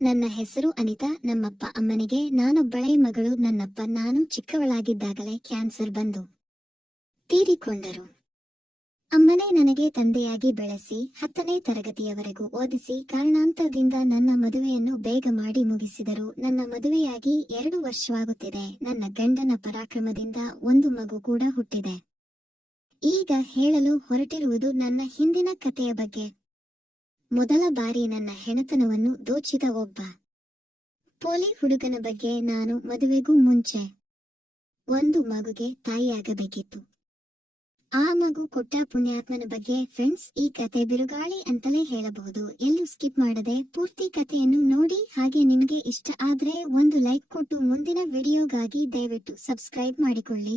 ನನ್ನ ಹೆಸರು ಅನಿತಾ. ನಮ್ಮಪ್ಪ ಅಮ್ಮನಿಗೆ ನಾನೊಬ್ಬಳೇ ಮಗಳು. ನನ್ನಪ್ಪ ನಾನು ಚಿಕ್ಕವಳಾಗಿದ್ದಾಗಲೇ ಕ್ಯಾನ್ಸರ್ ಬಂದು ತೀರಿಕೊಂಡರು. ಅಮ್ಮನೇ ನನಗೆ ತಂದೆಯಾಗಿ ಬೆಳೆಸಿ 10ನೇ ತರಗತಿಯವರೆಗೂ ಓದಿಸಿ ಕಾರಣಾಂತರದಿಂದ ನನ್ನ ಮದುವೆಯನ್ನು ಬೇಗ ಮಾಡಿ ಮುಗಿಸಿದರು. ನನ್ನ ಮದುವೆಯಾಗಿ 2 ವರ್ಷವಾಗುತ್ತಿದೆ. ನನ್ನ ಗಂಡನ ಪರಾಕ್ರಮದಿಂದ ಒಂದು ಮಗು ಕೂಡ ಹುಟ್ಟಿದೆ. ಈಗ ಹೇಳಲು ಹೊರಟಿರುವುದು ನನ್ನ ಹಿಂದಿನ ಕಥೆಯ ಬಗ್ಗೆ. ಮೊದಲ ಬಾರಿ ನನ್ನ ಹೆಣತನವನ್ನು ದೋಚಿದ ಒಬ್ಬ ಪೋಲಿ ಹುಡುಗನ ಬಗ್ಗೆ. ನಾನು ಮದುವೆಗೂ ಮುಂಚೆ ಒಂದು ಮಗುಗೆ ತಾಯಿಯಾಗಬೇಕಿತ್ತು. ಆ ಮಗು ಕೊಟ್ಟ ಪುಣ್ಯಾತ್ಮನ ಬಗ್ಗೆ. ಫ್ರೆಂಡ್ಸ್, ಈ ಕತೆ ಬಿರುಗಾಳಿ ಅಂತಲೇ ಹೇಳಬಹುದು. ಎಲ್ಲೂ ಸ್ಕಿಪ್ ಮಾಡದೆ ಪೂರ್ತಿ ಕಥೆಯನ್ನು ನೋಡಿ. ಹಾಗೆ ನಿಮಗೆ ಇಷ್ಟ ಆದ್ರೆ ಒಂದು ಲೈಕ್ ಕೊಟ್ಟು ಮುಂದಿನ ವಿಡಿಯೋಗಾಗಿ ದಯವಿಟ್ಟು ಸಬ್ಸ್ಕ್ರೈಬ್ ಮಾಡಿಕೊಳ್ಳಿ.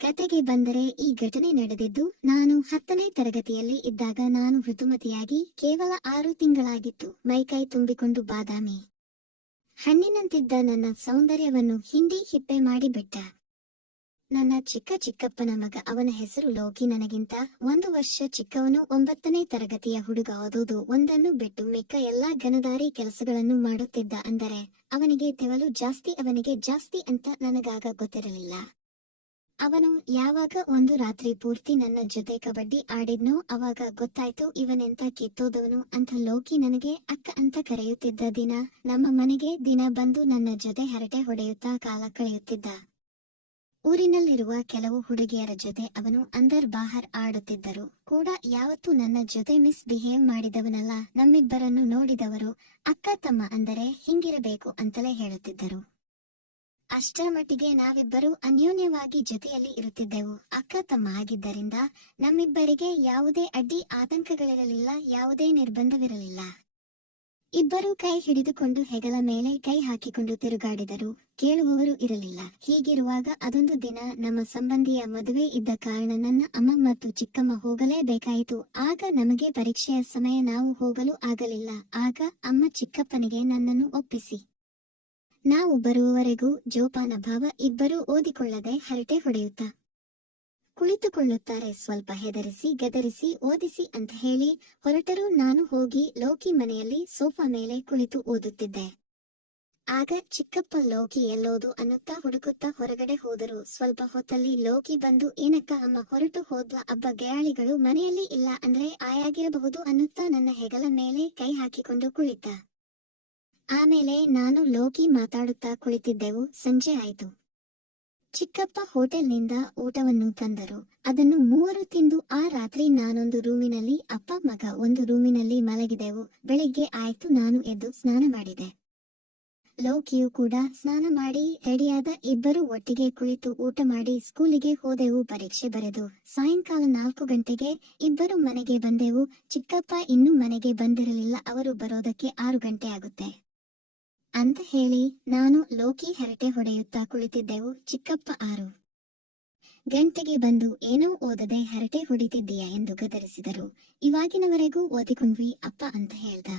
ಕತೆಗೆ ಬಂದರೆ, ಈ ಘಟನೆ ನಡೆದಿದ್ದು ನಾನು 10ನೇ ತರಗತಿಯಲ್ಲಿ ಇದ್ದಾಗ. ನಾನು ಋತುಮತಿಯಾಗಿ ಕೇವಲ 6 ತಿಂಗಳಾಗಿತ್ತು. ಮೈಕೈ ತುಂಬಿಕೊಂಡು ಬಾದಾಮಿ ಹಣ್ಣಿನಂತಿದ್ದ ನನ್ನ ಸೌಂದರ್ಯವನ್ನು ಹಿಂಡಿ ಹಿಪ್ಪೆ ಮಾಡಿಬಿಟ್ಟ ನನ್ನ ಚಿಕ್ಕಪ್ಪನ ಮಗ. ಅವನ ಹೆಸರು ಲೋಕಿ. ನನಗಿಂತ 1 ವರ್ಷ ಚಿಕ್ಕವನು. 9ನೇ ತರಗತಿಯ ಹುಡುಗ. ಓದುವುದು ಒಂದನ್ನು ಬಿಟ್ಟು ಮಿಕ್ಕ ಎಲ್ಲಾ ಗನದಾರಿ ಕೆಲಸಗಳನ್ನು ಮಾಡುತ್ತಿದ್ದ. ಅಂದರೆ ಅವನಿಗೆ ತೆವಲು ಜಾಸ್ತಿ. ಅವನಿಗೆ ಜಾಸ್ತಿ ಅಂತ ನನಗಾಗ ಗೊತ್ತಿರಲಿಲ್ಲ. ಅವನು ಯಾವಾಗ ಒಂದು ರಾತ್ರಿ ಪೂರ್ತಿ ನನ್ನ ಜೊತೆ ಕಬಡ್ಡಿ ಆಡಿದ್ನೋ ಅವಾಗ ಗೊತ್ತಾಯ್ತು ಇವನೆಂತ ಕಿತ್ತೋದವನು ಅಂತ. ಲೋಕಿ ನನಗೆ ಅಕ್ಕ ಅಂತ ಕರೆಯುತ್ತಿದ್ದ. ದಿನ ನಮ್ಮ ಮನೆಗೆ ದಿನ ಬಂದು ನನ್ನ ಜೊತೆ ಹರಟೆ ಹೊಡೆಯುತ್ತಾ ಕಾಲ ಕಳೆಯುತ್ತಿದ್ದ. ಊರಿನಲ್ಲಿರುವ ಕೆಲವು ಹುಡುಗಿಯರ ಜೊತೆ ಅವನು ಅಂದರ್ ಬಾಹರ್ ಆಡುತ್ತಿದ್ದರು ಕೂಡ. ಯಾವತ್ತೂ ನನ್ನ ಜೊತೆ ಮಿಸ್ ಬಿಹೇವ್ ಮಾಡಿದವನಲ್ಲ. ನಮ್ಮಿಬ್ಬರನ್ನು ನೋಡಿದವರು ಅಕ್ಕ ತಮ್ಮ ಅಂದರೆ ಹಿಂಗಿರಬೇಕು ಅಂತಲೇ ಹೇಳುತ್ತಿದ್ದರು. ಅಷ್ಟರ ಮಟ್ಟಿಗೆ ನಾವಿಬ್ಬರು ಅನ್ಯೋನ್ಯವಾಗಿ ಜೊತೆಯಲ್ಲಿ ಇರುತ್ತಿದ್ದೆವು. ಅಕ್ಕ ತಮ್ಮ ಆಗಿದ್ದರಿಂದ ನಮ್ಮಿಬ್ಬರಿಗೆ ಯಾವುದೇ ಅಡ್ಡಿ ಆತಂಕಗಳಿರಲಿಲ್ಲ. ಯಾವುದೇ ನಿರ್ಬಂಧವಿರಲಿಲ್ಲ. ಇಬ್ಬರೂ ಕೈ ಹಿಡಿದುಕೊಂಡು ಹೆಗಲ ಮೇಲೆ ಕೈ ಹಾಕಿಕೊಂಡು ತಿರುಗಾಡಿದರು. ಕೇಳುವವರು ಇರಲಿಲ್ಲ. ಹೀಗಿರುವಾಗ ಅದೊಂದು ದಿನ ನಮ್ಮ ಸಂಬಂಧಿಯ ಮದುವೆ ಇದ್ದ ಕಾರಣ ನನ್ನ ಅಮ್ಮ ಮತ್ತು ಚಿಕ್ಕಮ್ಮ ಹೋಗಲೇಬೇಕಾಯಿತು. ಆಗ ನಮಗೆ ಪರೀಕ್ಷೆಯ ಸಮಯ. ನಾವು ಹೋಗಲು ಆಗಲಿಲ್ಲ. ಆಗ ಅಮ್ಮ ಚಿಕ್ಕಪ್ಪನಿಗೆ ನನ್ನನ್ನು ಒಪ್ಪಿಸಿ ನಾವು ಬರುವವರೆಗೂ ಜೋಪಾನ ಭಾವ. ಇಬ್ಬರೂ ಓದಿಕೊಳ್ಳದೆ ಹರಟೆ ಹೊಡೆಯುತ್ತಾ ಕುಳಿತುಕೊಳ್ಳುತ್ತಾರೆ. ಸ್ವಲ್ಪ ಹೆದರಿಸಿ ಗದರಿಸಿ ಓದಿಸಿ ಅಂತ ಹೇಳಿ ಹೊರಟರು. ನಾನು ಹೋಗಿ ಲೋಕಿ ಮನೆಯಲ್ಲಿ ಸೋಫಾ ಮೇಲೆ ಕುಳಿತು ಓದುತ್ತಿದ್ದೆ. ಆಗ ಚಿಕ್ಕಪ್ಪ ಲೋಕಿ ಎಲ್ಲೋದು ಅನ್ನುತ್ತಾ ಹುಡುಕುತ್ತಾ ಹೊರಗಡೆ ಹೋದರು. ಸ್ವಲ್ಪ ಹೊತ್ತಲ್ಲಿ ಲೋಕಿ ಬಂದು, ಏನಕ್ಕ ಅಮ್ಮ ಹೊರಟು ಹೋದ್ವಾ? ಅಬ್ಬ ಗಯಾಳಿಗಳು ಮನೆಯಲ್ಲಿ ಇಲ್ಲ ಅಂದ್ರೆ ಆಯಾಗಿರಬಹುದು ಅನ್ನುತ್ತಾ ನನ್ನ ಹೆಗಲ ಮೇಲೆ ಕೈ ಹಾಕಿಕೊಂಡು ಕುಳಿತ. ಆಮೇಲೆ ನಾನು ಲೋಕಿ ಮಾತಾಡುತ್ತಾ ಕುಳಿತಿದ್ದೆವು. ಸಂಜೆ ಆಯ್ತು. ಚಿಕ್ಕಪ್ಪ ಹೋಟೆಲ್ನಿಂದ ಊಟವನ್ನು ತಂದರು. ಅದನ್ನು ಮೂವರು ತಿಂದು ಆ ರಾತ್ರಿ ನಾನೊಂದು ರೂಮಿನಲ್ಲಿ, ಅಪ್ಪ ಮಗ ಒಂದು ರೂಮಿನಲ್ಲಿ ಮಲಗಿದೆವು. ಬೆಳಿಗ್ಗೆ ಆಯ್ತು. ನಾನು ಎದ್ದು ಸ್ನಾನ ಮಾಡಿದೆ. ಲೋಕಿಯು ಕೂಡ ಸ್ನಾನ ಮಾಡಿ ರೆಡಿಯಾದ. ಇಬ್ಬರು ಒಟ್ಟಿಗೆ ಕುಳಿತು ಊಟ ಮಾಡಿ ಸ್ಕೂಲಿಗೆ ಹೋದೆವು. ಪರೀಕ್ಷೆ ಬರೆದು ಸಾಯಂಕಾಲ 4 ಗಂಟೆಗೆ ಇಬ್ಬರು ಮನೆಗೆ ಬಂದೆವು. ಚಿಕ್ಕಪ್ಪ ಇನ್ನೂ ಮನೆಗೆ ಬಂದಿರಲಿಲ್ಲ. ಅವರು ಬರೋದಕ್ಕೆ 6 ಗಂಟೆ ಆಗುತ್ತೆ ಅಂತ ಹೇಳಿ ನಾನು ಲೋಕಿ ಹರಟೆ ಹೊಡೆಯುತ್ತಾ ಕುಳಿತಿದ್ದೆವು. ಚಿಕ್ಕಪ್ಪ 6 ಗಂಟೆಗೆ ಬಂದು, ಏನೋ ಓದದೆ ಹರಟೆ ಹೊಡಿತಿದ್ದೀಯಾ ಎಂದು ಗದರಿಸಿದರು. ಇವಾಗಿನವರೆಗೂ ಓದಿಕೊಂಡ್ವಿ ಅಪ್ಪ ಅಂತ ಹೇಳ್ದ.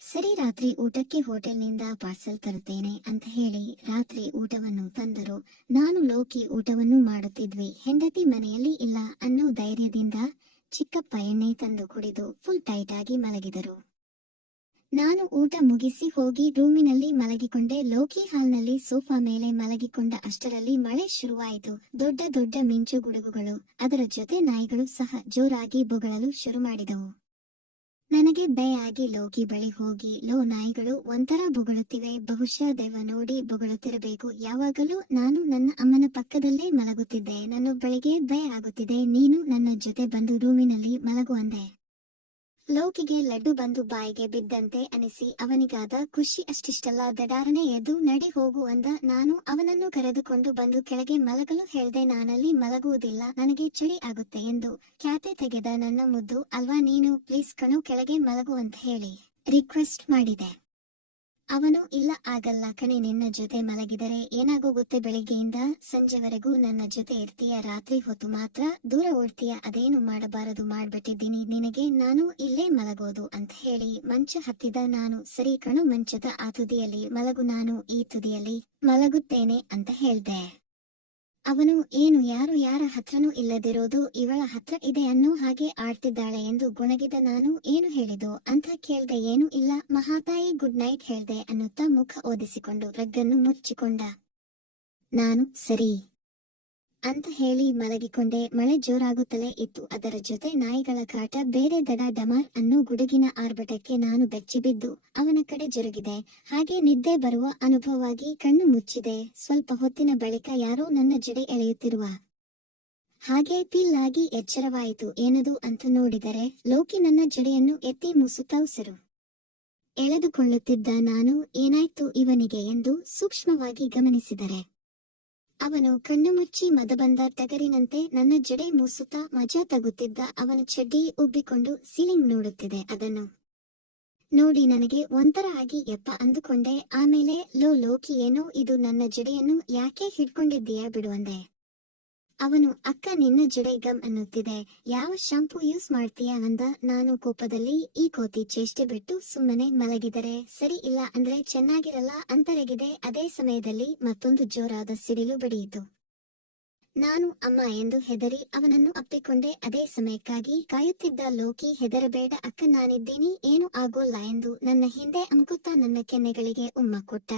ಸರಿ, ರಾತ್ರಿ ಊಟಕ್ಕೆ ಹೋಟೆಲ್ನಿಂದ ಪಾರ್ಸೆಲ್ ತರುತ್ತೇನೆ ಅಂತ ಹೇಳಿ ರಾತ್ರಿ ಊಟವನ್ನು ತಂದರು. ನಾನು ಲೋಕಿ ಊಟವನ್ನು ಮಾಡುತ್ತಿದ್ವಿ. ಹೆಂಡತಿ ಮನೆಯಲ್ಲಿ ಇಲ್ಲ ಅನ್ನೋ ಧೈರ್ಯದಿಂದ ಚಿಕ್ಕಪ್ಪ ಎಣ್ಣೆ ತಂದು ಕುಡಿದು ಫುಲ್ ಟೈಟ್ ಆಗಿ ಮಲಗಿದರು. ನಾನು ಊಟ ಮುಗಿಸಿ ಹೋಗಿ ರೂಮಿನಲ್ಲಿ ಮಲಗಿಕೊಂಡೆ. ಲೋಕಿ ಹಾಲ್ನಲ್ಲಿ ಸೋಫಾ ಮೇಲೆ ಮಲಗಿಕೊಂಡ ಅಷ್ಟರಲ್ಲಿ ಮಳೆ ಶುರುವಾಯಿತು. ದೊಡ್ಡ ದೊಡ್ಡ ಮಿಂಚು ಗುಡುಗುಗಳು, ಅದರ ಜೊತೆ ನಾಯಿಗಳು ಸಹ ಜೋರಾಗಿ ಬೊಗಳಲು ಶುರು ಮಾಡಿದವು. ನನಗೆ ಭಯ ಆಗಿ ಲೋಕಿ ಬಳಿ ಹೋಗಿ, ಲೋ, ನಾಯಿಗಳು ಒಂಥರ ಬೊಗಳುತ್ತಿವೆ, ಬಹುಶಃ ದೆವ್ವ ನೋಡಿ ಬೊಗಳುತ್ತಿರಬೇಕು. ಯಾವಾಗಲೂ ನಾನು ನನ್ನ ಅಮ್ಮನ ಪಕ್ಕದಲ್ಲೇ ಮಲಗುತ್ತಿದ್ದೆ. ನನ್ನೊಬ್ಬಳಿಗೆ ಭಯ ಆಗುತ್ತಿದೆ. ನೀನು ನನ್ನ ಜೊತೆ ಬಂದು ರೂಮಿನಲ್ಲಿ ಮಲಗು ಅಂದೆ. ಲೋಕಿಗೆ ಲಡ್ಡು ಬಂದು ಬಾಯಿಗೆ ಬಿದ್ದಂತೆ ಅನಿಸಿ ಅವನಿಗಾದ ಖುಷಿ ಅಷ್ಟಿಷ್ಟಲ್ಲ. ದಡಾರನೆ ಎದ್ದು ನಡಿ ಹೋಗು ಅಂದ. ನಾನು ಅವನನ್ನು ಕರೆದುಕೊಂಡು ಬಂದು ಕೆಳಗೆ ಮಲಗಲು ಹೇಳ್ದೆ. ನಾನಲ್ಲಿ ಮಲಗುವುದಿಲ್ಲ, ನನಗೆ ಚಳಿ ಆಗುತ್ತೆ ಎಂದು ಕ್ಯಾತೆ ತೆಗೆದ. ನನ್ನ ಮುದ್ದು ಅಲ್ವಾ ನೀನು, ಪ್ಲೀಸ್ ಕಣು ಕೆಳಗೆ ಮಲಗು ಅಂತ ಹೇಳಿ ರಿಕ್ವೆಸ್ಟ್ ಮಾಡಿದೆ. ಅವನು, ಇಲ್ಲ ಆಗಲ್ಲ ಕಣೆ, ನಿನ್ನ ಜೊತೆ ಮಲಗಿದರೆ ಏನಾಗೋಗುತ್ತೆ? ಬೆಳಿಗ್ಗೆಯಿಂದ ಸಂಜೆವರೆಗೂ ನನ್ನ ಜೊತೆ ಇರ್ತೀಯ, ರಾತ್ರಿ ಹೊತ್ತು ಮಾತ್ರ ದೂರ ಓಡ್ತೀಯ. ಅದೇನು ಮಾಡಬಾರದು ಮಾಡ್ಬಿಟ್ಟಿದ್ದೀನಿ ನಿನಗೆ, ನಾನು ಇಲ್ಲೇ ಮಲಗೋದು ಅಂತ ಹೇಳಿ ಮಂಚ ಹತ್ತಿದ. ನಾನು, ಸರಿ ಕಣು, ಮಂಚದ ಆ ತುದಿಯಲ್ಲಿ ಮಲಗು, ನಾನು ಈ ತುದಿಯಲ್ಲಿ ಮಲಗುತ್ತೇನೆ ಅಂತ ಹೇಳ್ದೆ. ಅವನು ಏನು ಯಾರು ಯಾರ ಹತ್ರನೂ ಇಲ್ಲದಿರೋದು ಇವಳ ಹತ್ರ ಇದೆ ಅನ್ನೋ ಹಾಗೆ ಆಡ್ತಿದ್ದಾಳೆ ಎಂದು ಗೊಣಗಿದ ನಾನು ಏನು ಹೇಳಿದೋ ಅಂತ ಕೇಳ್ದೆ. ಏನೂ ಇಲ್ಲ ಮಹಾತಾಯಿ, ಗುಡ್ ನೈಟ್ ಹೇಳ್ದೆ ಅನ್ನುತ್ತಾ ಮುಖ ಓದಿಸಿಕೊಂಡು ರಗ್ಗನ್ನು ಮುಚ್ಚಿಕೊಂಡ. ನಾನು ಸರಿ ಅಂತ ಹೇಳಿ ಮಲಗಿಕೊಂಡೆ. ಮಳೆ ಜೋರಾಗುತ್ತಲೇ ಇತ್ತು. ಅದರ ಜೊತೆ ನಾಯಿಗಳ ಕಾಟ ಬೇರೆ. ದಡ ಡಮಾರ್ ಅನ್ನೋ ಗುಡುಗಿನ ಆರ್ಭಟಕ್ಕೆ ನಾನು ಬೆಚ್ಚಿಬಿದ್ದು ಅವನ ಕಡೆ ಜರುಗಿದೆ. ಹಾಗೆ ನಿದ್ದೆ ಬರುವ ಅನುಭವವಾಗಿ ಕಣ್ಣು ಮುಚ್ಚಿದೆ. ಸ್ವಲ್ಪ ಹೊತ್ತಿನ ಬಳಿಕ ಯಾರೋ ನನ್ನ ಜಡೆ ಎಳೆಯುತ್ತಿರುವ ಹಾಗೆ ಫೀಲ್ ಆಗಿ ಎಚ್ಚರವಾಯಿತು. ಏನದು ಅಂತ ನೋಡಿದರೆ ಲೋಕಿ ನನ್ನ ಜಡೆಯನ್ನು ಎತ್ತಿ ಮುಸುತ್ತಾ ಉಸಿರು ಎಳೆದುಕೊಳ್ಳುತ್ತಿದ್ದ. ನಾನು ಏನಾಯ್ತು ಇವನಿಗೆ ಎಂದು ಸೂಕ್ಷ್ಮವಾಗಿ ಗಮನಿಸಿದರೆ ಅವನು ಕಣ್ಣು ಮುಚ್ಚಿ ಮದಬಂದ ಟಗರಿನಂತೆ ನನ್ನ ಜಡೆ ಮೂಸುತ್ತಾ ಮಜಾ ತಗುತ್ತಿದ್ದ. ಅವನ ಚಡ್ಡಿ ಉಬ್ಬಿಕೊಂಡು ಸೀಲಿಂಗ್ ನೋಡುತ್ತಿದೆ. ಅದನ್ನು ನೋಡಿ ನನಗೆ ಒಂಥರ ಆಗಿ ಯಪ್ಪ ಅಂದುಕೊಂಡೆ. ಆಮೇಲೆ ಲೋಕಿ, ಏನೋ ಇದು ನನ್ನ ಜಡೆಯನ್ನು ಯಾಕೆ ಹಿಡ್ಕೊಂಡಿದ್ದೀಯಾ ಬಿಡು ಅಂದೆ. ಅವನು ಅಕ್ಕ ನಿನ್ನ ಜಡೆ ಗಮ್ ಅನ್ನುತ್ತಿದೆ, ಯಾವ ಶಾಂಪೂ ಯೂಸ್ ಮಾಡ್ತೀಯಾ ಅಂದ. ನಾನು ಕೋಪದಲ್ಲಿ ಈ ಕೋತಿ ಚೇಷ್ಟೆ ಬಿಟ್ಟು ಸುಮ್ಮನೆ ಮಲಗಿದರೆ ಸರಿ, ಇಲ್ಲ ಅಂದ್ರೆ ಚೆನ್ನಾಗಿರಲ್ಲ ಅಂತರಗಿದೆ. ಅದೇ ಸಮಯದಲ್ಲಿ ಮತ್ತೊಂದು ಜೋರಾದ ಸಿಡಿಲು ಬಡಿಯಿತು. ನಾನು ಅಮ್ಮ ಎಂದು ಹೆದರಿ ಅವನನ್ನು ಅಪ್ಪಿಕೊಂಡೆ. ಅದೇ ಸಮಯಕ್ಕಾಗಿ ಕಾಯುತ್ತಿದ್ದ ಲೋಕಿ, ಹೆದರಬೇಡ ಅಕ್ಕ ನಾನಿದ್ದೀನಿ, ಏನು ಆಗೋಲ್ಲ ಎಂದು ನನ್ನ ಹಿಂದೆ ಅಮುಕುತ್ತಾ ನನ್ನ ಕೆನ್ನೆಗಳಿಗೆ ಉಮ್ಮ ಕೊಟ್ಟ.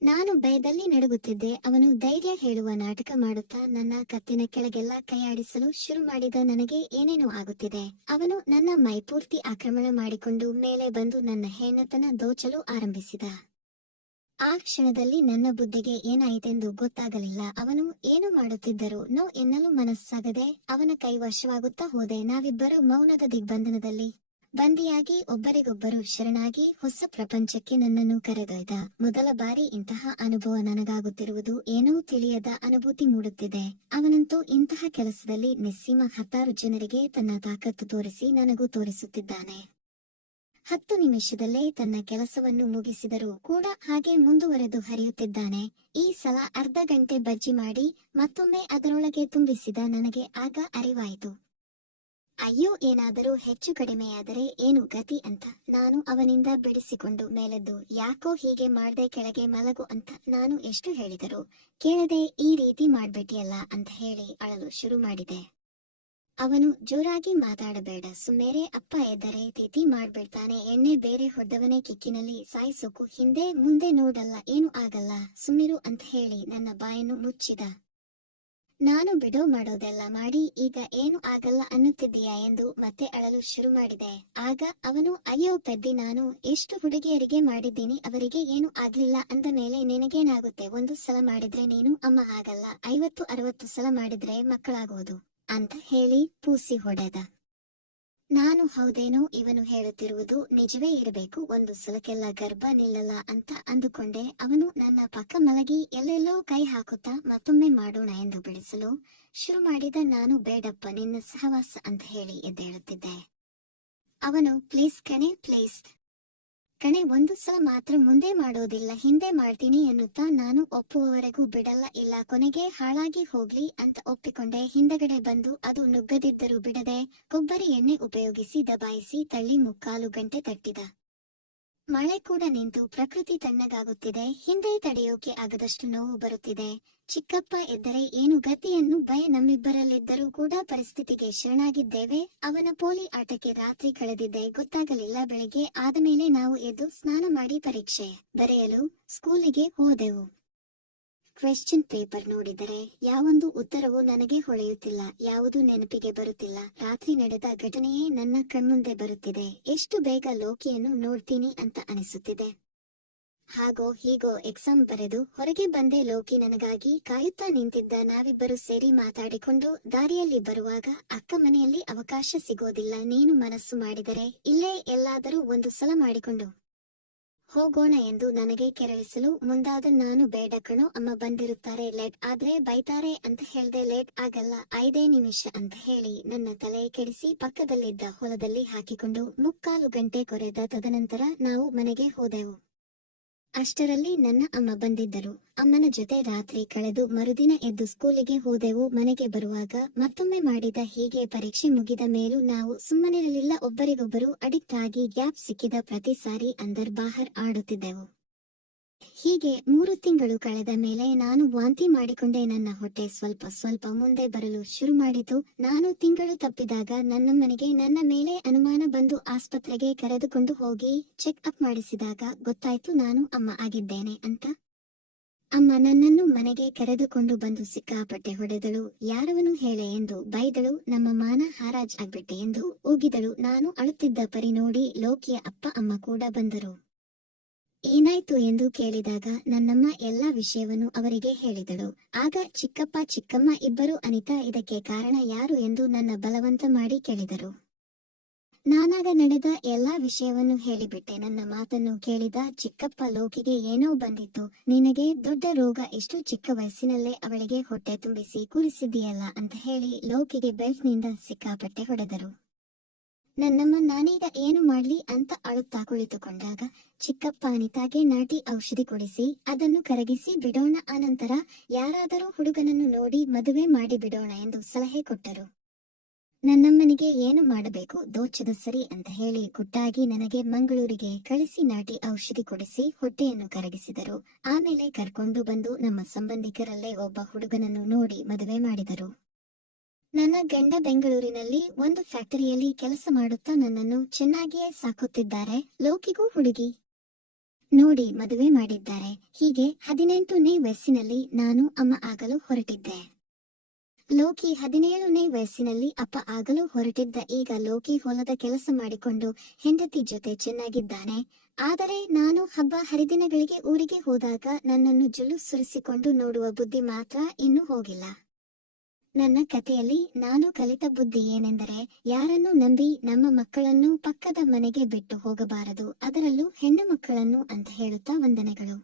ನಾನು ಭಯದಲ್ಲಿ ನಡುಗುತ್ತಿದ್ದೆ. ಅವನು ಧೈರ್ಯ ಹೇಳುವ ನಾಟಕ ಮಾಡುತ್ತಾ ನನ್ನ ಕತ್ತಿನ ಕೆಳಗೆಲ್ಲ ಕೈಯಾಡಿಸಲು ಶುರು ಮಾಡಿದ. ನನಗೆ ಏನೇನೋ ಆಗುತ್ತಿದೆ. ಅವನು ನನ್ನ ಮೈಪೂರ್ತಿ ಆಕ್ರಮಣ ಮಾಡಿಕೊಂಡು ಮೇಲೆ ಬಂದು ನನ್ನ ಹೆಣ್ಣತನ ದೋಚಲು ಆರಂಭಿಸಿದ. ಆ ಕ್ಷಣದಲ್ಲಿ ನನ್ನ ಬುದ್ಧಿಗೆ ಏನಾಯಿತೆಂದು ಗೊತ್ತಾಗಲಿಲ್ಲ. ಅವನು ಏನು ಮಾಡುತ್ತಿದ್ದರೂ ನೋ ಎನ್ನಲು ಮನಸ್ಸಾಗದೆ ಅವನ ಕೈ ವಶವಾಗುತ್ತಾ ಹೋದೆ. ನಾವಿಬ್ಬರು ಮೌನದ ದಿಗ್ಬಂಧನದಲ್ಲಿ ಬಂದಿಯಾಗಿ ಒಬ್ಬರಿಗೊಬ್ಬರು ಶರಣಾಗಿ ಹೊಸ ಪ್ರಪಂಚಕ್ಕೆ ನನ್ನನ್ನು ಕರೆದೊಯ್ದ. ಮೊದಲ ಬಾರಿ ಇಂತಹ ಅನುಭವ ನನಗಾಗುತ್ತಿರುವುದು. ಏನೂ ತಿಳಿಯದ ಅನುಭೂತಿ ಮೂಡುತ್ತಿದೆ. ಅವನಂತೂ ಇಂತಹ ಕೆಲಸದಲ್ಲಿ ನಿಸ್ಸೀಮ 10 ಜನರಿಗೆ ತನ್ನ ತಾಕತ್ತು ತೋರಿಸಿ ನನಗೂ ತೋರಿಸುತ್ತಿದ್ದಾನೆ. 10 ನಿಮಿಷದಲ್ಲೇ ತನ್ನ ಕೆಲಸವನ್ನು ಮುಗಿಸಿದರೂ ಕೂಡ ಹಾಗೆ ಮುಂದುವರೆದು ಹರಿಯುತ್ತಿದ್ದಾನೆ. ಈ ಸಲ ಅರ್ಧ ಗಂಟೆ ಬಜ್ಜಿ ಮಾಡಿ ಮತ್ತೊಮ್ಮೆ ಅದರೊಳಗೆ ತುಂಬಿಸಿದ. ನನಗೆ ಆಗ ಅರಿವಾಯಿತು, ಅಯ್ಯೋ ಏನಾದರೂ ಹೆಚ್ಚು ಕಡಿಮೆಯಾದರೆ ಏನು ಗತಿ ಅಂತ. ನಾನು ಅವನಿಂದ ಬಿಡಿಸಿಕೊಂಡು ಮೇಲೆದ್ದು, ಯಾಕೋ ಹೀಗೆ ಮಾಡ್ದೆ, ಕೆಳಗೆ ಮಲಗು ಅಂತ ನಾನು ಎಷ್ಟು ಹೇಳಿದರೂ ಕೇಳದೆ ಈ ರೀತಿ ಮಾಡ್ಬಿಟ್ಟಿಯಲ್ಲ ಅಂತ ಹೇಳಿ ಅಳಲು ಶುರು ಮಾಡಿದೆ. ಅವನು ಜೋರಾಗಿ ಮಾತಾಡಬೇಡ ಸುಮ್ಮೇರೆ ಅಪ್ಪ ಎದ್ದರೆ ತಿಥಿ ಮಾಡ್ಬಿಡ್ತಾನೆ, ಎಣ್ಣೆ ಬೇರೆ ಹೊಡೆದವನೇ ಕಿಕ್ಕಿನಲ್ಲಿ ಸಾಯಿಸೋಕು, ಹಿಂದೆ ಮುಂದೆ ನೋಡಲ್ಲ, ಏನು ಆಗಲ್ಲ ಸುಮ್ಮಿರು ಅಂತ ಹೇಳಿ ನನ್ನ ಬಾಯನ್ನು ಮುಚ್ಚಿದ. ನಾನು ಬಿಡೋ ಮಾಡೋದೆಲ್ಲ ಮಾಡಿ ಈಗ ಏನು ಆಗಲ್ಲ ಅನ್ನುತ್ತಿದ್ದೀಯಾ ಎಂದು ಮತ್ತೆ ಅಳಲು ಶುರು ಮಾಡಿದೆ. ಆಗ ಅವನು, ಅಯ್ಯೋ ಪೆದ್ದಿ, ನಾನು ಎಷ್ಟು ಹುಡುಗಿಯರಿಗೆ ಮಾಡಿದ್ದೀನಿ, ಅವರಿಗೆ ಏನು ಆಗ್ಲಿಲ್ಲ ಅಂದ ಮೇಲೆ ನಿನಗೇನಾಗುತ್ತೆ? 1 ಸಲ ಮಾಡಿದ್ರೆ ನೀನು ಅಮ್ಮ ಆಗಲ್ಲ, 50-60 ಸಲ ಮಾಡಿದ್ರೆ ಮಕ್ಕಳಾಗೋದು ಅಂತ ಹೇಳಿ ಪೂಸಿ ಹೊಡೆದ. ನಾನು ಹೌದೇನೋ ಇವನು ಹೇಳುತ್ತಿರುವುದು ನಿಜವೇ ಇರಬೇಕು, 1 ಸಲಕ್ಕೆಲ್ಲ ಗರ್ಭ ನಿಲ್ಲಲ್ಲ ಅಂತ ಅಂದುಕೊಂಡೆ. ಅವನು ನನ್ನ ಪಕ್ಕ ಮಲಗಿ ಎಲ್ಲೆಲ್ಲೋ ಕೈ ಹಾಕುತ್ತಾ ಮತ್ತೊಮ್ಮೆ ಮಾಡೋಣ ಎಂದು ಬಿಡಿಸಲು ಶುರು ಮಾಡಿದ. ನಾನು ಬೇಡಪ್ಪ ನಿನ್ನ ಸಹವಾಸ ಅಂತ ಹೇಳಿ ಎದ್ದೇಳುತ್ತಿದ್ದೆ. ಅವನು ಪ್ಲೀಸ್ ಕಣೆ, ಪ್ಲೀಸ್ ಕಣೆ, 1 ಸಲ ಮಾತ್ರ, ಮುಂದೆ ಮಾಡೋದಿಲ್ಲ, ಹಿಂದೆ ಮಾಡ್ತೀನಿ ಎನ್ನುತ್ತಾ ನಾನು ಒಪ್ಪುವವರೆಗೂ ಬಿಡಲ್ಲ. ಇಲ್ಲ ಕೊನೆಗೆ ಹಾಳಾಗಿ ಹೋಗ್ಲಿ ಅಂತ ಒಪ್ಪಿಕೊಂಡೆ. ಹಿಂದಗಡೆ ಬಂದು ಅದು ನುಗ್ಗದಿದ್ದರೂ ಬಿಡದೆ ಕೊಬ್ಬರಿ ಎಣ್ಣೆ ಉಪಯೋಗಿಸಿ ದಬಾಯಿಸಿ ತಳ್ಳಿ 3/4 ಗಂಟೆ ತಟ್ಟಿದ. ಮಳೆ ಕೂಡ ನಿಂತು ಪ್ರಕೃತಿ ತಣ್ಣಗಾಗುತ್ತಿದೆ. ಹಿಂದೆ ತಡೆಯೋಕೆ ಆಗದಷ್ಟು ನೋವು ಬರುತ್ತಿದೆ. ಚಿಕ್ಕಪ್ಪ ಎದ್ದರೆ ಏನು ಗತಿಯನ್ನು ಭಯ ನಮ್ಮಿಬ್ಬರಲ್ಲಿದ್ದರೂ ಕೂಡ ಪರಿಸ್ಥಿತಿಗೆ ಶರಣಾಗಿದ್ದೇವೆ. ಅವನ ಪೋಲಿ ಆಟಕ್ಕೆ ರಾತ್ರಿ ಕಳೆದಿದ್ದೆ ಗೊತ್ತಾಗಲಿಲ್ಲ. ಬೆಳಿಗ್ಗೆ ಆದಮೇಲೆ ನಾವು ಎದ್ದು ಸ್ನಾನ ಮಾಡಿ ಪರೀಕ್ಷೆ ಬರೆಯಲು ಸ್ಕೂಲಿಗೆ ಹೋದೆವು. ಕ್ವೆಶ್ಚನ್ ಪೇಪರ್ ನೋಡಿದರೆ ಯಾವೊಂದು ಉತ್ತರವೂ ನನಗೆ ಹೊಳೆಯುತ್ತಿಲ್ಲ, ಯಾವುದು ನೆನಪಿಗೆ ಬರುತ್ತಿಲ್ಲ. ರಾತ್ರಿ ನಡೆದ ಘಟನೆಯೇ ನನ್ನ ಕಣ್ಮುಂದೆ ಬರುತ್ತಿದೆ. ಎಷ್ಟು ಬೇಗ ಲೋಕಿಯನ್ನು ನೋಡ್ತೀನಿ ಅಂತ ಅನಿಸುತ್ತಿದೆ. ಹಾಗೋ ಹೀಗೋ ಎಕ್ಸಾಮ್ ಬರೆದು ಹೊರಗೆ ಬಂದೆ. ಲೋಕಿ ನನಗಾಗಿ ಕಾಯುತ್ತಾ ನಿಂತಿದ್ದ. ನಾವಿಬ್ಬರು ಸೇರಿ ಮಾತಾಡಿಕೊಂಡು ದಾರಿಯಲ್ಲಿ ಬರುವಾಗ, ಅಕ್ಕ ಮನೆಯಲ್ಲಿ ಅವಕಾಶ ಸಿಗೋದಿಲ್ಲ, ನೀನು ಮನಸ್ಸು ಮಾಡಿದರೆ ಇಲ್ಲೇ ಎಲ್ಲಾದರೂ 1 ಸಲ ಮಾಡಿಕೊಂಡು ಹೋಗೋಣ ಎಂದು ನನಗೆ ಕೆರಳಿಸಲು ಮುಂದಾದ. ನಾನು ಬೇಡ ಕಣೋ, ಅಮ್ಮ ಬಂದಿರುತ್ತಾರೆ, ಲೇಟ್ ಆದ್ರೆ ಬೈತಾರೆ ಅಂತ ಹೇಳ್ದೆ. ಲೇಟ್ ಆಗಲ್ಲ, 5 ನಿಮಿಷ ಅಂತ ಹೇಳಿ ನನ್ನ ತಲೆ ಕೆಡಿಸಿ ಪಕ್ಕದಲ್ಲಿದ್ದ ಹೊಲದಲ್ಲಿ ಹಾಕಿಕೊಂಡು 3/4 ಗಂಟೆ ಕೊರೆದ. ತದನಂತರ ನಾವು ಮನೆಗೆ ಹೋದೆವು. ಅಷ್ಟರಲ್ಲಿ ನನ್ನ ಅಮ್ಮ ಬಂದಿದ್ದರು. ಅಮ್ಮನ ಜೊತೆ ರಾತ್ರಿ ಕಳೆದು ಮರುದಿನ ಎದ್ದು ಸ್ಕೂಲಿಗೆ ಹೋದೆವು. ಮನೆಗೆ ಬರುವಾಗ ಮತ್ತೊಮ್ಮೆ ಮಾಡಿದ ಹೀಗೆ. ಪರೀಕ್ಷೆ ಮುಗಿದ ಮೇಲೂ ನಾವು ಸುಮ್ಮನಿರಲಿಲ್ಲ. ಒಬ್ಬರಿಗೊಬ್ಬರು ಅಡಿಕ್ಟ್ ಆಗಿ ಗ್ಯಾಪ್ ಸಿಕ್ಕಿದ ಪ್ರತಿ ಸಾರಿ ಅಂದರ್ ಬಾಹರ್ ಆಡುತ್ತಿದ್ದೆವು. ಹೀಗೆ 3 ತಿಂಗಳು ಕಳೆದ ಮೇಲೆ ನಾನು ವಾಂತಿ ಮಾಡಿಕೊಂಡೆ. ನನ್ನ ಹೊಟ್ಟೆ ಸ್ವಲ್ಪ ಸ್ವಲ್ಪ ಮುಂದೆ ಬರಲು ಶುರು ಮಾಡಿತು. ನಾನು ತಿಂಗಳು ತಪ್ಪಿದಾಗ ನನ್ನಮ್ಮನಿಗೆ ನನ್ನ ಮೇಲೆ ಅನುಮಾನ ಬಂದು ಆಸ್ಪತ್ರೆಗೆ ಕರೆದುಕೊಂಡು ಹೋಗಿ ಚೆಕ್ ಅಪ್ ಮಾಡಿಸಿದಾಗ ಗೊತ್ತಾಯ್ತು ನಾನು ಅಮ್ಮ ಆಗಿದ್ದೇನೆ ಅಂತ. ಅಮ್ಮ ನನ್ನನ್ನು ಮನೆಗೆ ಕರೆದುಕೊಂಡು ಬಂದು ಸಿಕ್ಕಾಪಟ್ಟೆ ಹೊಡೆದಳು. ಯಾರವನು ಹೇಳೆ ಎಂದು ಬೈದಳು. ನಮ್ಮ ಮಾನ ಹರಾಜ್ ಆಗ್ಬಿಟ್ಟೆ ಎಂದು ಕೂಗಿದಳು. ನಾನು ಅಳುತ್ತಿದ್ದ ಪರಿ ನೋಡಿ ಲೋಕಿಯ ಅಪ್ಪ ಅಮ್ಮ ಕೂಡ ಬಂದರು. ಏನಾಯ್ತು ಎಂದು ಕೇಳಿದಾಗ ನನ್ನಮ್ಮ ಎಲ್ಲಾ ವಿಷಯವನ್ನು ಅವರಿಗೆ ಹೇಳಿದಳು. ಆಗ ಚಿಕ್ಕಪ್ಪ ಚಿಕ್ಕಮ್ಮ ಇಬ್ಬರು ಅನಿತಾ ಇದಕ್ಕೆ ಕಾರಣ ಯಾರು ಎಂದು ನನ್ನ ಬಲವಂತ ಮಾಡಿ ಕೇಳಿದರು. ನಾನಾಗ ನಡೆದ ಎಲ್ಲಾ ವಿಷಯವನ್ನು ಹೇಳಿಬಿಟ್ಟೆ. ನನ್ನ ಮಾತನ್ನು ಕೇಳಿದ ಚಿಕ್ಕಪ್ಪ ಲೋಕಿಗೆ ಏನೋ ಬಂದಿತ್ತು. ನಿನಗೆ ದೊಡ್ಡ ರೋಗ, ಇಷ್ಟು ಚಿಕ್ಕ ವಯಸ್ಸಿನಲ್ಲೇ ಅವಳಿಗೆ ಹೊಟ್ಟೆ ತುಂಬಿಸಿ ಕೂರಿಸಿದ್ದೀಯಲ್ಲ ಅಂತ ಹೇಳಿ ಲೋಕಿಗೆ ಬೆಲ್ಟ್ನಿಂದ ಸಿಕ್ಕಾಪಟ್ಟೆ ಹೊಡೆದರು. ನನ್ನಮ್ಮ ನಾನೀಗ ಏನು ಮಾಡ್ಲಿ ಅಂತ ಅಳುತ್ತಾ ಕುಳಿತುಕೊಂಡಾಗ ಚಿಕ್ಕಪ್ಪ ಅನಿತಾಗೆ ನಾಟಿ ಔಷಧಿ ಕೊಡಿಸಿ ಅದನ್ನು ಕರಗಿಸಿ ಬಿಡೋಣ, ಆನಂತರ ಯಾರಾದರೂ ಹುಡುಗನನ್ನು ನೋಡಿ ಮದುವೆ ಮಾಡಿ ಬಿಡೋಣ ಎಂದು ಸಲಹೆ ಕೊಟ್ಟರು. ನನ್ನಮ್ಮನಿಗೆ ಏನು ಮಾಡಬೇಕು ದೋಚದ ಸರಿ ಅಂತ ಹೇಳಿ ಗುಟ್ಟಾಗಿ ನನಗೆ ಮಂಗಳೂರಿಗೆ ಕಳಿಸಿ ನಾಟಿ ಔಷಧಿ ಕೊಡಿಸಿ ಹೊಟ್ಟೆಯನ್ನು ಕರಗಿಸಿದರು. ಆಮೇಲೆ ಕರ್ಕೊಂಡು ಬಂದು ನಮ್ಮ ಸಂಬಂಧಿಕರಲ್ಲೇ ಒಬ್ಬ ಹುಡುಗನನ್ನು ನೋಡಿ ಮದುವೆ ಮಾಡಿದರು. ನನ್ನ ಗಂಡ ಬೆಂಗಳೂರಿನಲ್ಲಿ ಒಂದು ಫ್ಯಾಕ್ಟರಿಯಲ್ಲಿ ಕೆಲಸ ಮಾಡುತ್ತಾ ನನ್ನನ್ನು ಚೆನ್ನಾಗಿಯೇ ಸಾಕುತ್ತಿದ್ದಾರೆ. ಲೋಕಿಗೂ ಹುಡುಗಿ ನೋಡಿ ಮದುವೆ ಮಾಡಿದ್ದಾರೆ. ಹೀಗೆ 18ನೇ ವಯಸ್ಸಿನಲ್ಲಿ ನಾನು ಅಮ್ಮ ಆಗಲು ಹೊರಟಿದ್ದೆ. ಲೋಕಿ 17ನೇ ವಯಸ್ಸಿನಲ್ಲಿ ಅಪ್ಪ ಆಗಲು ಹೊರಟಿದ್ದ. ಈಗ ಲೋಕಿ ಹೊಲದ ಕೆಲಸ ಮಾಡಿಕೊಂಡು ಹೆಂಡತಿ ಜೊತೆ ಚೆನ್ನಾಗಿದ್ದಾನೆ. ಆದರೆ ನಾನು ಹಬ್ಬ ಹರಿದಿನಗಳಿಗೆ ಊರಿಗೆ ಹೋದಾಗ ನನ್ನನ್ನು ಜುಲ್ಲು ಸುರಿಸಿಕೊಂಡು ನೋಡುವ ಬುದ್ಧಿ ಮಾತ್ರ ಇನ್ನೂ ಹೋಗಿಲ್ಲ. ನನ್ನ ಕಥೆಯಲ್ಲಿ ನಾನು ಕಲಿತ ಬುದ್ಧಿ ಏನೆಂದರೆ, ಯಾರನ್ನು ನಂಬಿ ನಮ್ಮ ಮಕ್ಕಳನ್ನು ಪಕ್ಕದ ಮನೆಗೆ ಬಿಟ್ಟು ಹೋಗಬಾರದು, ಅದರಲ್ಲೂ ಹೆಣ್ಣು ಮಕ್ಕಳನ್ನು ಅಂತ ಹೇಳುತ್ತಾ ವಂದನೆಗಳು.